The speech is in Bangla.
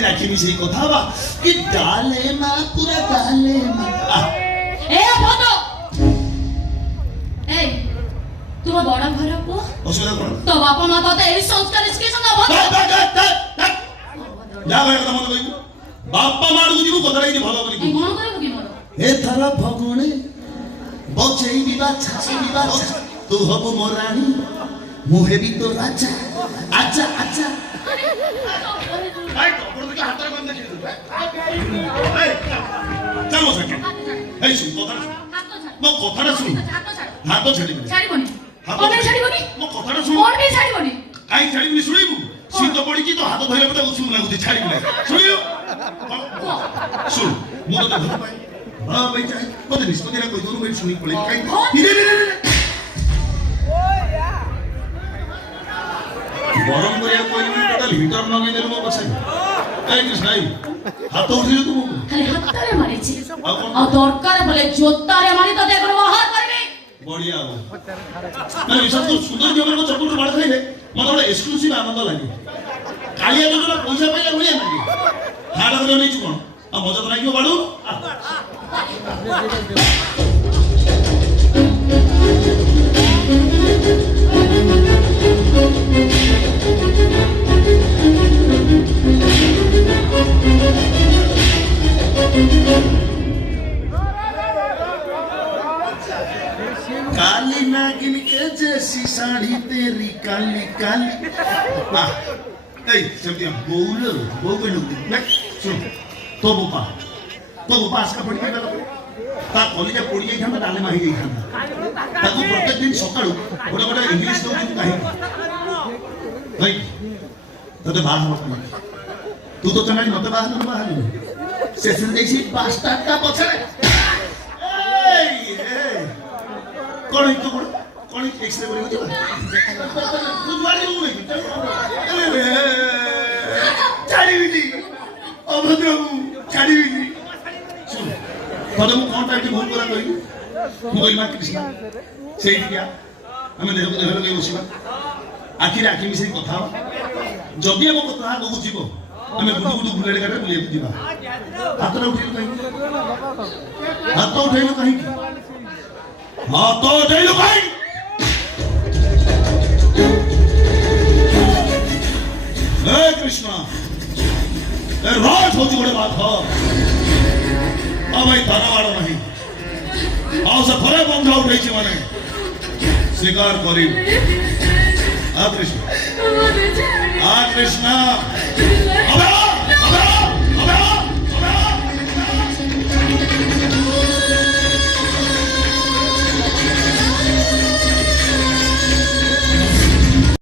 আখি রাখিনি সেই কথা বা কি ডালে মা পুরা ডালে মা এ বন্ধ এই তোমার বড় ঘর পো অসুবিধা করো তো বাবা মা তো এই সংস্কার শিখেছ না বন্ধ যা ভাই কথা মনে করি বাপ্পা মার বুঝিব কথাটা কি ভালো করে এই মন করে কি মন এ তারা ভগণে বচেই বিবা ছাসি বিবা তু হব মোরানি মুহেবি তো রাজা আচ্ছা আচ্ছা এই তোর দিকে হাতটা বন্ধ করে দে এই চলো সকে এই শুন কথাটা মো কথাটা শুন হাত ছাড়ি ছাড়িবনি কোনে ছাড়িবনি মো কথাটা শুন কোনে ছাড়িবনি কাই ছাড়িবনি শুনিবু শীত পড়িছি তো হাত ধরে পড়ে উঠুম লাগুছি ছাড়িবি না শুনিও শুন মো তো ভালো পাই ভালো পাই চাই কত নিষ্পত্তিরা কই দূর মেরে শুনি পড়ে কাই হিরে রে গরম করিয়া কইলি টোটাল হিটার নগে দেব বসে এই কৃষ্ণাই হাত উঠিলে তুমি খালি হাতটারে মারিছি আর দরকার বলে জোত্তারে মারি তো দেখো বাহার করবে বড়িয়া না বিশেষ করে সুন্দর জমের চকুর মারা খাইলে মনে হয় এক্সক্লুসিভ আনন্দ লাগে কালিয়া যোজনা পয়সা পাইলে হইয়া নাকি হাড় ধরে নেই কোন আর মজা তো নাকি বাড়ু काली नागिन के जैसी साड़ी तेरी काली काली এই চলতি বউলো বউলো দেখ শুন তো বোপা আজকা পড়ি গেল তা কলেজে পড়ি যাইখান ডালে মাহি যাইখান তাকে প্রত্যেক দিন সকালু গোটা গোটা ইংলিশ দৌড়ি কাহি ভাই তোতে বাহ হব না তুই তো জানি মতে বাহ সেশন দেইছি 5টা পছরে এই কোন তো কোন এক্সরে করে দিও তুই বাড়ি উই ছাড়িবিনি অভদ্রবাবু ছাড়িবিনি শুন তবে মু কোনটা একটু ভুল করা করি মই মা কৃষ্ণ সেই দিয়া আমি দেখো দেখো বসিবা আখিরে আখি মিশাই কথা যদি ଆମ କଥା ଆଗକୁ ଯିବ ଆମେ ବୁଡୁ ବୁଡୁ ବୁଲେଟ ଗାଡିରେ ବୁଲିବାକୁ ଯିବା ହାତଟା ଉଠେଇଲୁ କାହିଁକି ହାତ ଉଠେଇଲୁ କାହିଁକି ହାତ ଉଠେଇଲୁ କାହିଁକି हे कृष्ण ए राज हो जुड़े बात हो अब भाई थाना वाला नहीं आओ से थोड़े बंधा उठे छी माने स्वीकार करी आ कृष्ण